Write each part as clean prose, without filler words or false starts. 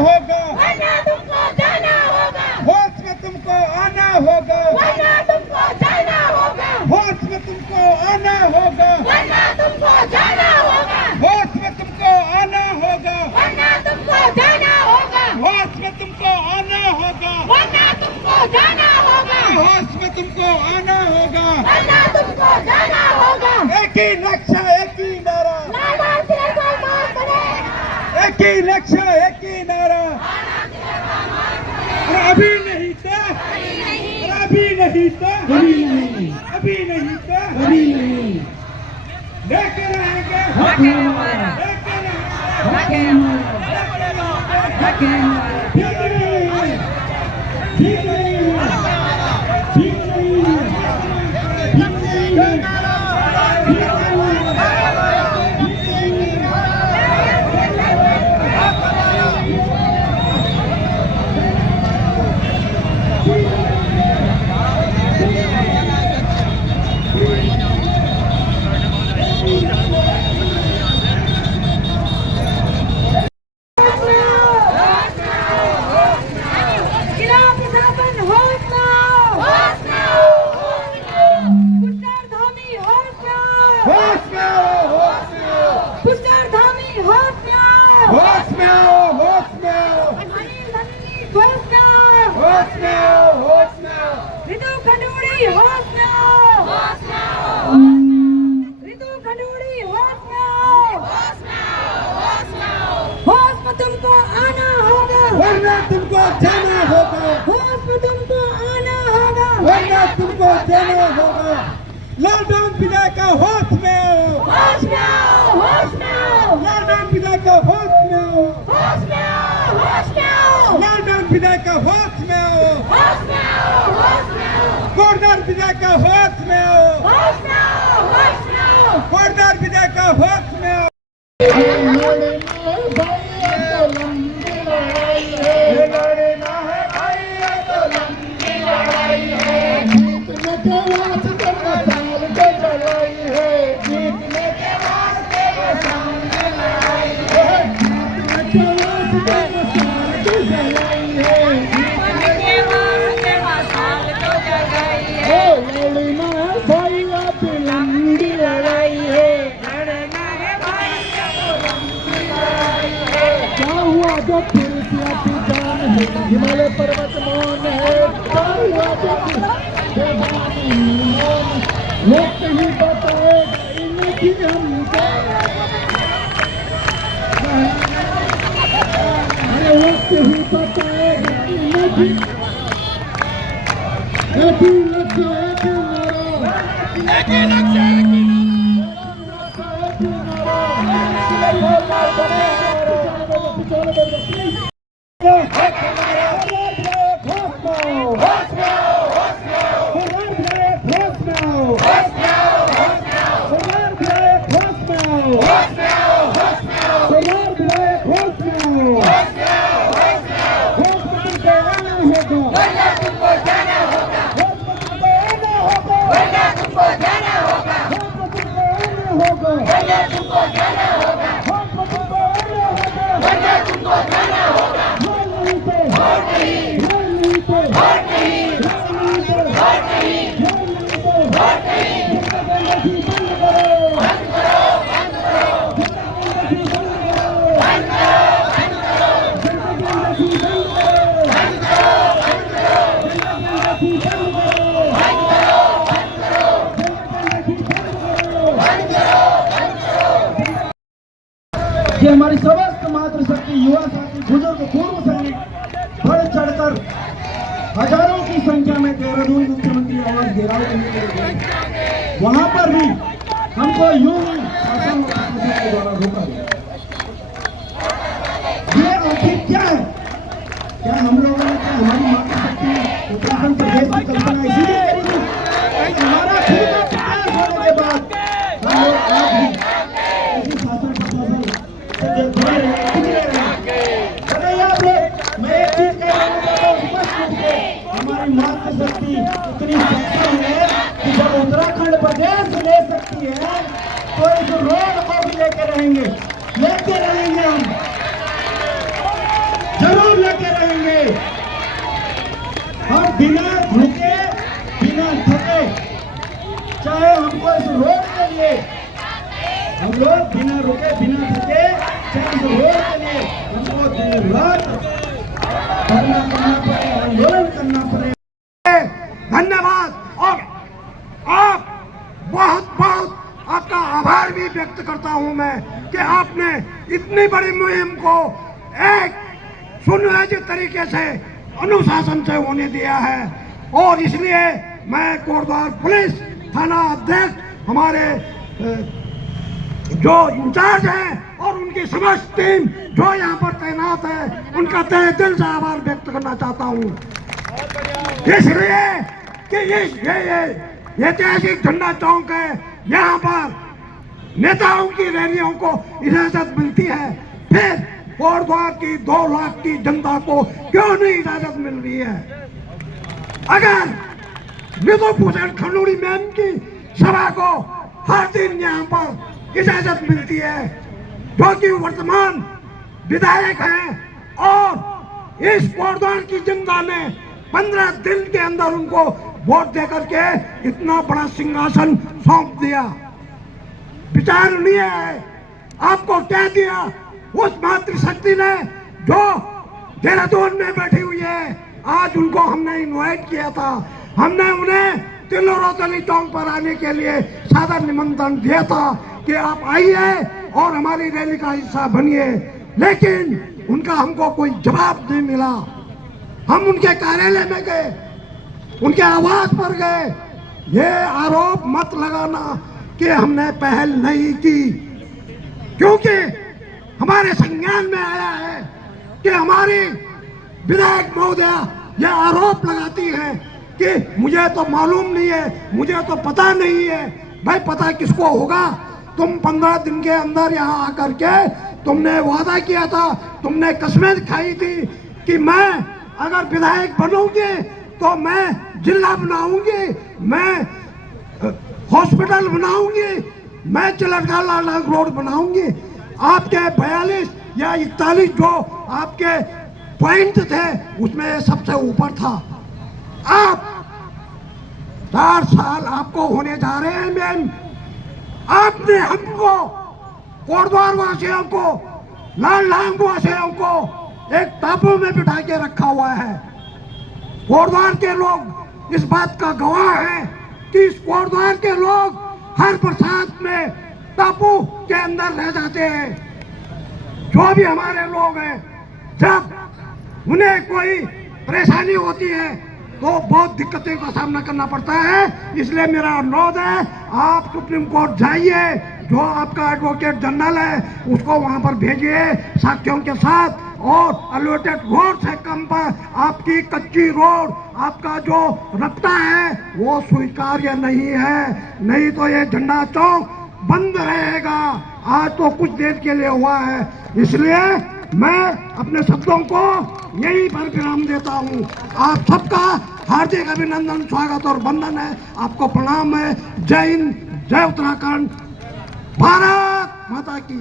होगा, वरना तुमको जाना होगा। होश में तुमको आना होगा, वरना तुमको जाना होगा। होश में तुमको आना होगा, वरना तुमको जाना होगा। होश में तुमको आना होगा, वरना तुमको जाना होगा। होश में तुमको आना होगा, वरना तुमको जाना होगा। होश में तुमको आना होगा। वरना तुमको जाना होगा। एक ही लक्ष्य, एक ही नारा, नारा तिरंगा मान बने। एक ही लक्ष्य, एक ही नारा। अरे अभी नहीं तो, अरे अभी नहीं तो, कभी नहीं, अभी नहीं तो, कभी नहीं। लेके रहेंगे, हक है हमारा, लेके रहेंगे, हक है हमारा, हक है हमारा। ठीक नहीं, ठीक नहीं, ठीक नहीं, ठीक नहीं, होश में आओ, होश में आओ, होश में आओ, होश में आओ, होश में आओ, होश में आओ। ऋतु खंडूड़ी होश में आओ। होश में आओ। ऋतु खंडूड़ी होश में आओ। होश में आओ। होश में आओ। होश में तुमको आना होगा, वरना तुमको जाना होगा, होश में तुमको आना होगा। वरना तुमको जाना होगा। लॉकडाउन विधायक का होश में आओ, होश में आओ। होश में आओ। लॉकडाउन विधायक का होश में आओ, होश में आओ। होश में आओ। लॉकडाउन विधायक का होश में आओ, होश में आओ। होश में आओ। कोटदार विधायक का होश में आओ, होश में आओ। होश में आओ। कोटदार विधायक का होश में आओ। ये लड़ना है भाई, ये तो लंबी लड़ाई है। जीतने के वास्ते मसाल पे लड़ाई है, जीतने के वास्ते मसाल पे लड़ाई है, जीतने के वास्ते मसाल पे लड़ाई है, जीतने के वास्ते मसाल तो जगाई है। लड़ना है भाई, अब लंबी लड़ाई है, लड़ना है भाई, अब लंबी लड़ाई है। क्या हुआ जो फिर से जान है, हिमालय पर्वत मौन है। क्या हुआ जो फिर लोग नहीं बताएगा इनकी हमको, अरे वक्त ही बताएगा इनकी। एक ही लक्ष्य, एक ही नारा, एक ही लक्ष्य, एक ही ये हमारी समस्त मातृशक्ति युवा साथी बुजुर्ग पूर्व सैनिक बढ़ चढ़कर हजारों की संख्या में देहरादून मुख्यमंत्री आवास घेराव करने के लिए गए। वहां पर भी हमको यूं ही शासन के द्वारा रोका गया। ये आखिर क्या है? क्या हम लोगों ने, क्या हमारी मातृशक्ति उत्तराखंड प्रदेश की कल्पना इसीलिए करी थी? हमारा खुद का प्रयास होने के बाद हम लोग आज भी इसी शासन प्रशासन से जुड़े रहे, पिछड़े रहे। बताइए आप लोग, मैं एक चीज कह रहा हूँ स्पष्ट रूप से, हमारी मातृशक्ति इतनी सक्षम है कि जब उत्तराखंड प्रदेश ले सकती है तो इस रोड को भी लेके रहेंगे हम। जरूर रद्द करना पड़े, आंदोलन करना पड़े। धन्यवाद। और आप बहुत बहुत आपका आभार भी व्यक्त करता हूं मैं कि आपने इतनी बड़ी मुहिम को एक सुनियोजित तरीके से अनुशासन से होने दिया है। और इसलिए मैं कोटद्वार पुलिस थाना अध्यक्ष हमारे जो इंचार्ज हैं और उनकी समस्त टीम जो यहाँ पर तैनात है उनका तहे दिल से आभार व्यक्त करना चाहता हूँ, इसलिए कि ये ऐतिहासिक झंडा चौक है, यहाँ पर नेताओं की रैलियों को इजाजत मिलती है, फिर कोटद्वार की 2 लाख की जनता को क्यों नहीं इजाजत मिल रही है? अगर विधु भूषण खंडूड़ी मैम की सभा को हर दिन यहाँ पर इजाजत मिलती है, जो कि वर्तमान विधायक हैं, और इस कोटद्वार की जनता ने 15 दिन के अंदर उनको वोट देकर के इतना बड़ा सिंहासन सौंप दिया। विचारणीय है, आपको क्या दिया उस मातृशक्ति ने जो देहरादून में बैठी हुई है। आज उनको हमने इनवाइट किया था, हमने उन्हें तिलोरोतली चौक पर आने के लिए सादर निमंत्रण दिया था कि आप आइए और हमारी रैली का हिस्सा बनिए, लेकिन उनका हमको कोई जवाब नहीं मिला। हम उनके कार्यालय में गए, उनके आवास पर गए, ये आरोप मत लगाना कि हमने पहल नहीं की, क्योंकि हमारे संज्ञान में आया है कि हमारी विधायक महोदया यह आरोप लगाती है कि मुझे तो मालूम नहीं है, मुझे तो पता नहीं है। भाई पता किसको होगा? तुम 15 दिन के अंदर यहाँ आकर के तुमने वादा किया था, तुमने कस्में खाई थी कि मैं अगर विधायक बनूंगी तो मैं जिला बनाऊंगी, मैं हॉस्पिटल बनाऊंगी, मैं चिलटका लाल रोड बनाऊंगी। आपके 42 या 41 जो आपके पॉइंट थे उसमें सबसे ऊपर था। आप 4 साल आपको होने जा रहे हैं मैम, आपने हमको कोटद्वार वासियों को, लाल लांग वासियों को एक टापू में बिठा के रखा हुआ है। कोटद्वार के लोग इस बात का गवाह हैं कि इस कोटद्वार के लोग हर बरसात में टापू के अंदर रह जाते हैं। जो भी हमारे लोग हैं, जब उन्हें कोई परेशानी होती है तो बहुत दिक्कतों का सामना करना पड़ता है। इसलिए मेरा अनुरोध है, आप सुप्रीम कोर्ट जाइए, जो आपका एडवोकेट जनरल है उसको वहां पर भेजिए साक्ष्यों के साथ, और एलोटेड रोड से कम पर आपकी कच्ची रोड, आपका जो रफ्ता है वो स्वीकार्य नहीं है, नहीं तो ये झंडा चौक बंद रहेगा। आज तो कुछ देर के लिए हुआ है, इसलिए मैं अपने शब्दों को यहीं पर विराम देता हूँ। आप सबका हार्दिक अभिनंदन, स्वागत और वंदन है, आपको प्रणाम है। जय हिंद, जय उत्तराखंड, भारत माता की,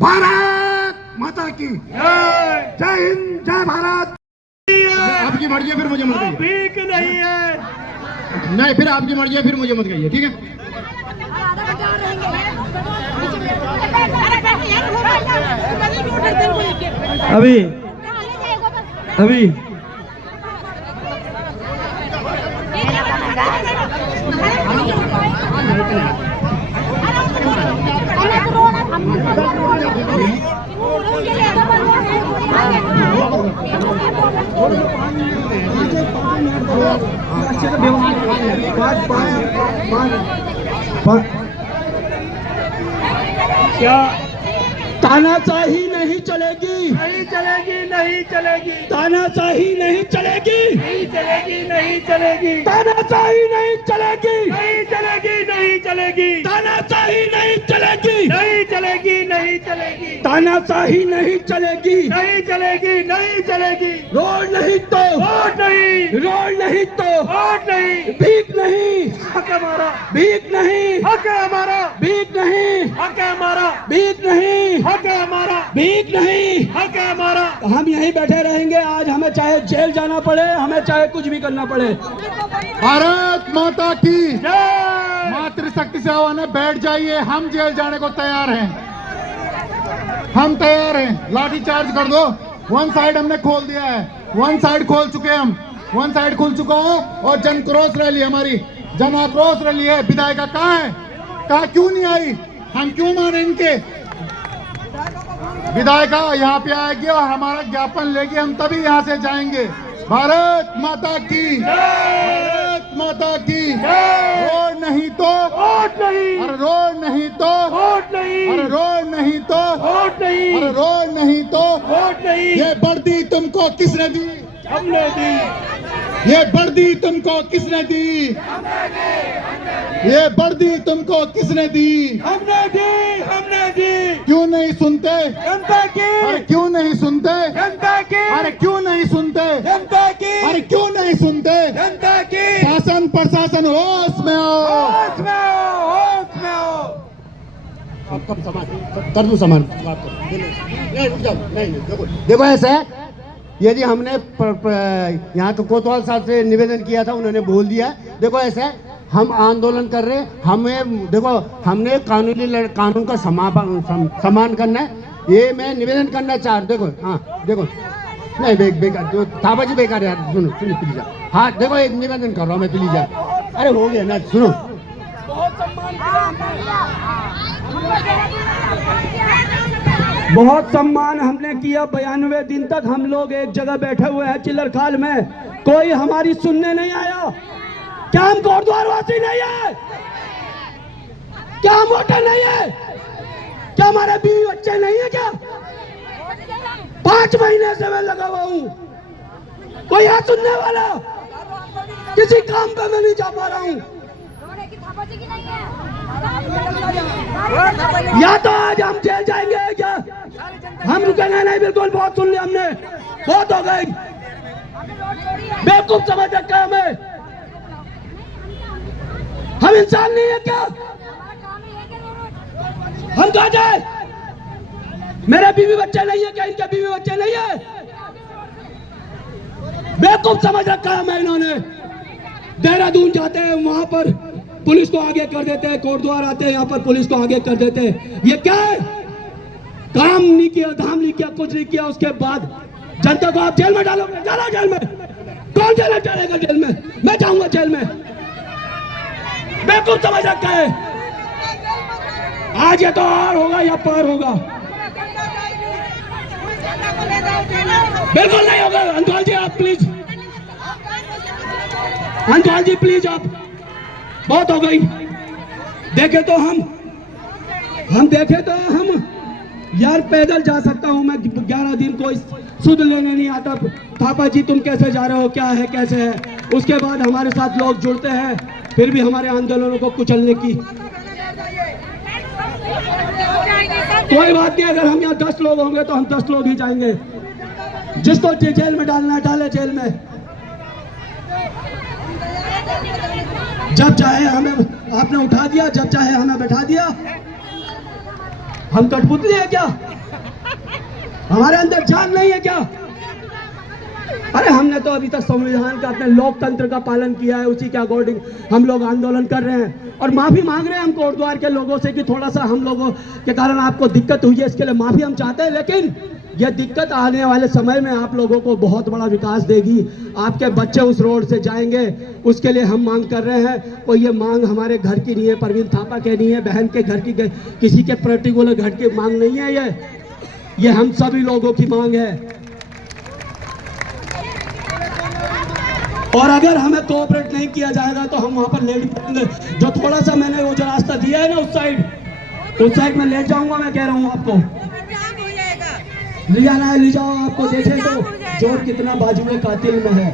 भारत माता की जय हिंद, जय भारत। आपकी मर्जी है, फिर मुझे मत कहिए। ठीक नहीं है, नहीं, फिर आपकी मर्जी है, फिर मुझे मत कहिए, ठीक है? अभी अभी क्या तानाशाही नहीं चलेगी, नहीं चलेगी, नहीं चलेगी, तानाशाही नहीं चलेगी, नहीं चलेगी, नहीं चलेगी, तानाशाही नहीं चलेगी, नहीं चलेगी, नहीं चलेगी, तानाशाही नहीं चलेगी, नहीं चलेगी, नहीं चलेगी, तानाशाही नहीं चलेगी, नहीं चलेगी, नहीं चलेगी। रोड नहीं तो वोट नहीं, रोड नहीं तो वोट नहीं, भीख नहीं, हक है हमारा, भीख नहीं, हक है हमारा, भीख नहीं, हक है हमारा, भीख नहीं, हक है हमारा, भीख नहीं। हक है हमारा। हम यहीं बैठे रहेंगे, आज हमें चाहे जेल जाना पड़े, हमें चाहे कुछ भी करना पड़े। भारत माता की जय। मातृशक्ति से आह्वान है, बैठ जाइए, हम जेल जाने को तैयार हैं। हम तैयार हैं, लाठी चार्ज कर दो। वन साइड हमने खोल दिया है, वन साइड खोल चुके हैं हम, वन साइड खुल चुका है। और जन क्रॉस रैली हमारी, जन आक्रोश रैली है। विधायिका कहाँ है, कहाँ क्यों नहीं आई, हम क्यों माने इनके? विधायिका यहाँ पे आएगी और हमारा ज्ञापन लेगी, हम तभी यहाँ से जाएंगे। भारत माता की, भारत माता की। रोड नहीं तो वोट नहीं, अरे रोड नहीं तो वोट नहीं, अरे रोड नहीं तो वोट नहीं, अरे रोड नहीं तो वोट नहीं। ये वर्दी तुमको किसने दी? हमने दी। ये वर्दी तुमको किसने दी? ये वर्दी तुमको किसने दी? हमने दी, हमने दी। क्यों नहीं सुनते जनता की? अरे क्यों नहीं सुनते जनता की? अरे क्यों नहीं सुनते जनता की? अरे क्यों नहीं सुनते जनता की? शासन प्रशासन होश में आओ, होश में आओ, होश में आओ। कम सामान कर दूं, सामान बात करो। नहीं रुक जाओ, नहीं देखो ऐसा है, यदि हमने यहाँ तो कोतवाल साहब से निवेदन किया था, उन्होंने बोल दिया। देखो ऐसा है, हम आंदोलन कर रहे हैं, हमें देखो हमने कानून का सम्मान करना है। ये मैं निवेदन करना चाह रहा। देखो हाँ देखो, नहीं बेकार जो थापा जी बेकार यार, सुनो सुनो प्लीज। हाँ देखो एक निवेदन कर रहा हूँ मैं, प्लीज। अरे हो गया ना, सुनो। बहुत सम्मान हमने किया, 92 दिन तक हम लोग एक जगह बैठे हुए हैं चिल्लर खाल में, कोई हमारी सुनने नहीं आया। क्या हम कोटद्वार वासी नहीं है? क्या हम वोटर नहीं है? क्या हमारे बीवी बच्चे नहीं है? क्या 5 महीने से मैं लगा हुआ हूँ, कोई है सुनने वाला? किसी काम पे मैं नहीं जा पा रहा हूँ। या तो आज हम जेल जाएंगे क्या? हम रुकेंगे नहीं, बिल्कुल। बहुत सुन लिया हमने, बहुत हो गई। बेवकूफ समझ रखा है हमें, हम इंसान नहीं है क्या? हम कहा जाए? मेरे बीवी बच्चे नहीं है क्या? इनके बीवी बच्चे नहीं है? बेवकूफ समझ रखा है हमें इन्होंने। देहरादून जाते हैं, वहां पर पुलिस को आगे कर देते हैं, कोटद्वार आते हैं, यहाँ पर पुलिस को आगे कर देते हैं। ये क्या है? काम नहीं किया, धाम नहीं किया, कुछ नहीं किया। उसके बाद जनता को आप जेल में डालोगे? डालो जेल में। कौन जेल में डालेगा? जेल में मैं जाऊंगा, जेल में। बेवकूफ समझ रखा है। आज ये तो और होगा या पार होगा? बिल्कुल नहीं होगा। अंकल जी आप प्लीज, अंकल जी प्लीज, आप बहुत हो गई। देखे तो हम देखे तो हम यार पैदल जा सकता हूं मैं 11 दिन, कोई सुध लेने नहीं आता। थापा जी तुम कैसे जा रहे हो, क्या है, कैसे है? उसके बाद हमारे साथ लोग जुड़ते हैं, फिर भी हमारे आंदोलनों को कुचलने की कोई बात नहीं। अगर हम यहाँ 10 लोग होंगे तो हम 10 लोग ही जाएंगे। जिसको जेल में डालना डाले जेल में, जब चाहे हमें आपने उठा दिया, जब चाहे हमें बैठा दिया। हम कठपुतली है क्या? हमारे अंदर जान नहीं है क्या? अरे हमने तो अभी तक संविधान का, अपने लोकतंत्र का पालन किया है, उसी के अकॉर्डिंग हम लोग आंदोलन कर रहे हैं। और माफी मांग रहे हैं हम कोटद्वार के लोगों से कि थोड़ा सा हम लोगों के कारण आपको दिक्कत हुई है, इसके लिए माफी हम चाहते हैं। लेकिन यह दिक्कत आने वाले समय में आप लोगों को बहुत बड़ा विकास देगी। आपके बच्चे उस रोड से जाएंगे, उसके लिए हम मांग कर रहे हैं। और ये मांग हमारे घर की नहीं है, परवीन थापा के नहीं है, बहन के घर की, किसी के पर्टिकुलर घर की मांग नहीं है। ये हम सभी लोगों की मांग है। और अगर हमें कोऑपरेट नहीं किया जाएगा तो हम वहां पर लेट जाएंगे। जो थोड़ा सा मैंने वो जो रास्ता दिया है ना, उस साइड में लेट जाऊंगा। मैं कह रहा हूँ आपको, ले जाना है ले जाओ। आपको देखे तो जोर कितना बाजू में कातिल में है।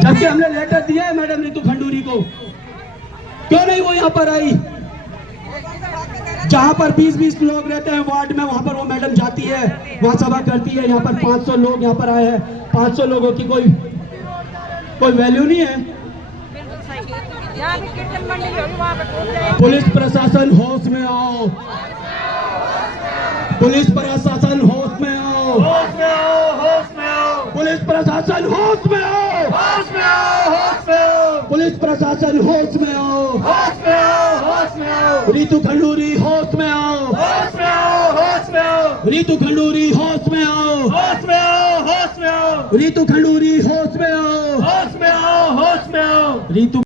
जबकि हमने लेटर दिया है मैडम नीतू खंडूरी को, क्यों नहीं वो यहाँ पर आई? जहाँ पर 20-20 लोग रहते हैं वार्ड में, वहाँ पर वो मैडम जाती है, वहाँ सभा करती है। यहाँ पर 500 लोग यहाँ पर आए हैं, 500 लोगों की कोई वैल्यू नहीं है। पुलिस प्रशासन होश में आओ, पुलिस प्रशासन होश में आओ, होश में आओ, होश में आओ। पुलिस प्रशासन होश में आओ, होश में आओ, होश में आओ। पुलिस प्रशासन होश में आओ, होश में आओ, होश में आओ। ऋतु खंडूरी होश में आओ, होश में आओ, होश में आओ, ऋतु खंडूरी होश में आओ, होश में आओ, होश में आओ, ऋतु खंडूरी होश में आओ, होश में आओ, होश में आओ। ऋतु